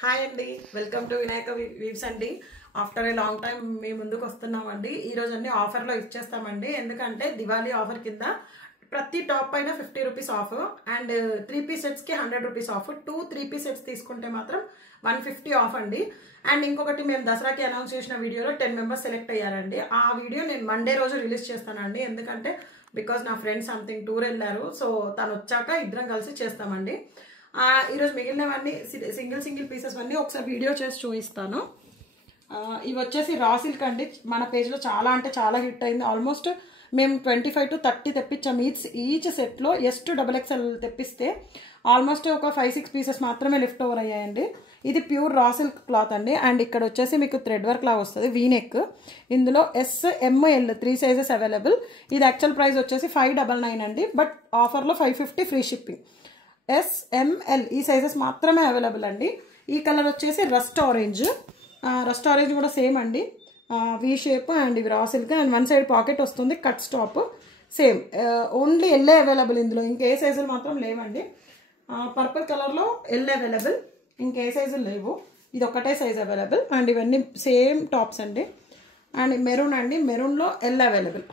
Hi అండి, welcome to Vinayaka weaves అండి. After a long time మీ ముందుకు వస్తున్నామండి. ఈరోజు అన్ని ఆఫర్లో ఇచ్చేస్తామండి. ఎందుకంటే దివాళీ ఆఫర్ కింద ప్రతి టాప్ పైన 50 రూపీస్ ఆఫ్ అండ్ 3 పీస్ సెట్స్కి 100 రూపీస్ ఆఫ్. 3 పీస్ సెట్స్ తీసుకుంటే మాత్రం 150 ఆఫ్ అండి. అండ్ ఇంకొకటి మేము దసరాకి అనౌన్స్ చేసిన వీడియోలో 10 మెంబర్స్ సెలెక్ట్ అయ్యారండి. ఆ వీడియో నేను మండే రోజు రిలీజ్ చేస్తానండి. ఎందుకంటే బికాజ్ నా ఫ్రెండ్ సంథింగ్ టూర్ వెళ్ళారు, సో తను వచ్చాక ఇద్దరం కలిసి చేస్తామండి. ఈరోజు మిగిలినవన్నీ సింగిల్ పీసెస్ అన్నీ ఒకసారి వీడియో చేసి చూపిస్తాను. ఇవి వచ్చేసి రా సిల్క్ అండి. మన పేజ్లో చాలా అంటే చాలా హిట్ అయింది. ఆల్మోస్ట్ మేము 25 to 30 తెప్పించాము. ఈచ్ సెట్లో S2XXL తెప్పిస్తే ఆల్మోస్ట్ ఒక 5-6 పీసెస్ మాత్రమే లిఫ్ట్ ఓవర్ అయ్యాయండి. ఇది ప్యూర్ రా సిల్క్ క్లాత్ అండి. అండ్ ఇక్కడ వచ్చేసి మీకు థ్రెడ్ వర్క్ లాగా వస్తుంది, వీనెక్. ఇందులో SML 3 సైజెస్ అవైలబుల్. ఇది యాక్చువల్ ప్రైస్ వచ్చేసి 599 అండి, బట్ ఆఫర్లో 550 ఫ్రీ షిప్పింగ్. SML ఈ సైజెస్ మాత్రమే అవైలబుల్ అండి. ఈ కలర్ వచ్చేసి రస్ట్ ఆరెంజ్ కూడా సేమ్ అండి, వీ షేప్. అండ్ ఇవి raw silk and one side pocket వస్తుంది, కట్ స్టాప్ సేమ్. ఓన్లీ ఎల్లే అవైలబుల్ ఇందులో, ఇంకే సైజులు మాత్రం లేవండి. పర్పుల్ కలర్లో ఎల్ అవైలబుల్, ఇంకే సైజులు లేవు. ఇది ఒకటే సైజ్ అవైలబుల్. అండ్ ఇవన్నీ సేమ్ టాప్స్ అండి. అండ్ మెరూన్ అండి, మెరూన్లో ఎల్ అవైలబుల్.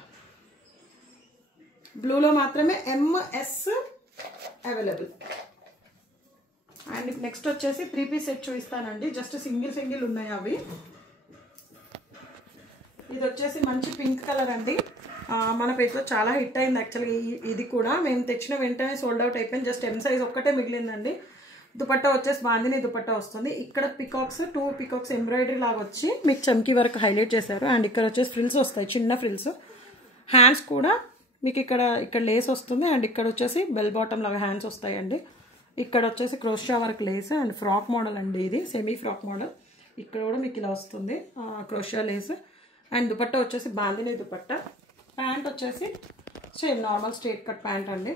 బ్లూలో మాత్రమే MS అవైలబుల్. అండ్ నెక్స్ట్ వచ్చేసి 3 పీస్ సెట్ చూపిస్తానండి. జస్ట్ సింగిల్ ఉన్నాయి అవి. ఇది వచ్చేసి మంచి పింక్ కలర్ అండి. మన పేజ్లో చాలా హిట్ అయింది యాక్చువల్గా. ఇది కూడా మేము తెచ్చిన వెంటనే సోల్డ్ అవుట్ అయిపోయింది. జస్ట్ M సైజ్ ఒక్కటే మిగిలిందండి. దుపట్టా వచ్చేసి బాందిని దుపట్టా వస్తుంది. ఇక్కడ పికాక్స్ 2 పికాక్స్ ఎంబ్రాయిడరీ లాగా వచ్చి మీకు చమ్కీ వరకు హైలైట్ చేశారు. అండ్ ఇక్కడ వచ్చేసి ఫ్రిల్స్ వస్తాయి, చిన్న ఫ్రిల్స్. హ్యాండ్స్ కూడా మీకు ఇక్కడ లేస్ వస్తుంది. అండ్ ఇక్కడ వచ్చేసి బెల్ బాటమ్ లాగా హ్యాండ్స్ వస్తాయండి. ఇక్కడ వచ్చేసి crochet work lace and frock model అండి. ఇది సెమీ ఫ్రాక్ మోడల్. ఇక్కడ కూడా మీకు ఇలా వస్తుంది క్రోషా లేస్. అండ్ దుపట్టా వచ్చేసి బాందిని దుపట్టా. ప్యాంట్ వచ్చేసి same normal straight cut pant అండి.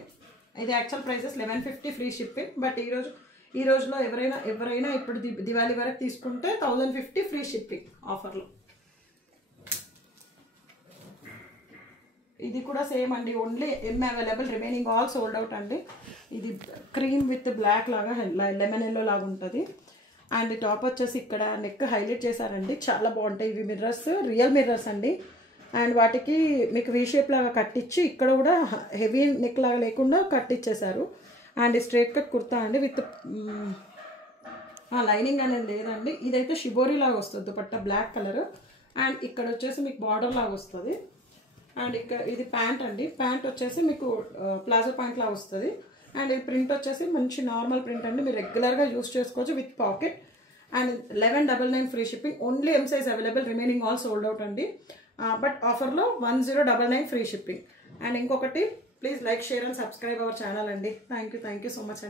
ఇది actual prices 1150 free shipping. But ఈ రోజులో ఎవరైనా ఇప్పుడు దివాళీ వరకు తీసుకుంటే 1050 ఫ్రీ షిప్పింగ్ ఆఫర్లో. ఇది కూడా సేమ్ అండి, only M available, remaining all sold out అండి. ఇది క్రీమ్ విత్ బ్లాక్ లాగా లెమన్ ఎల్లో లాగా ఉంటుంది. అండ్ టాప్ వచ్చేసి ఇక్కడ నెక్ హైలైట్ చేశారండి, చాలా బాగుంటాయి. ఇవి మిర్రర్స్, రియల్ మిర్రర్స్ అండి. అండ్ వాటికి మీకు వీ షేప్ లాగా కట్టించి ఇక్కడ కూడా హెవీ నెక్ లాగా లేకుండా కట్టించేశారు. అండ్ స్ట్రైట్ కట్ కుర్తా అండి, విత్ లైనింగ్ అనేది లేదండి. ఇదైతే షిబోరీ లాగా వస్తుంది దుపట్టా, బ్లాక్ కలర్. అండ్ ఇక్కడ వచ్చేసి మీకు బార్డర్ లాగా వస్తుంది. అండ్ ఇక్కడ ఇది ప్యాంట్ అండి. ప్యాంట్ వచ్చేసి మీకు ప్లాజో ప్యాంట్ లాగా వస్తుంది. అండ్ ఇది ప్రింట్ వచ్చేసి మంచి నార్మల్ ప్రింట్ అండి, మీరు రెగ్యులర్గా యూస్ చేసుకోవచ్చు with pocket. And 1199 free shipping. Only M size available, remaining all sold out అండి. బట్ ఆఫర్లో 1099 ఫ్రీ షిప్పింగ్. అండ్ ఇంకొకటి, please like, share and subscribe our channel అండి. థ్యాంక్ యూ సో మచ్ అండి.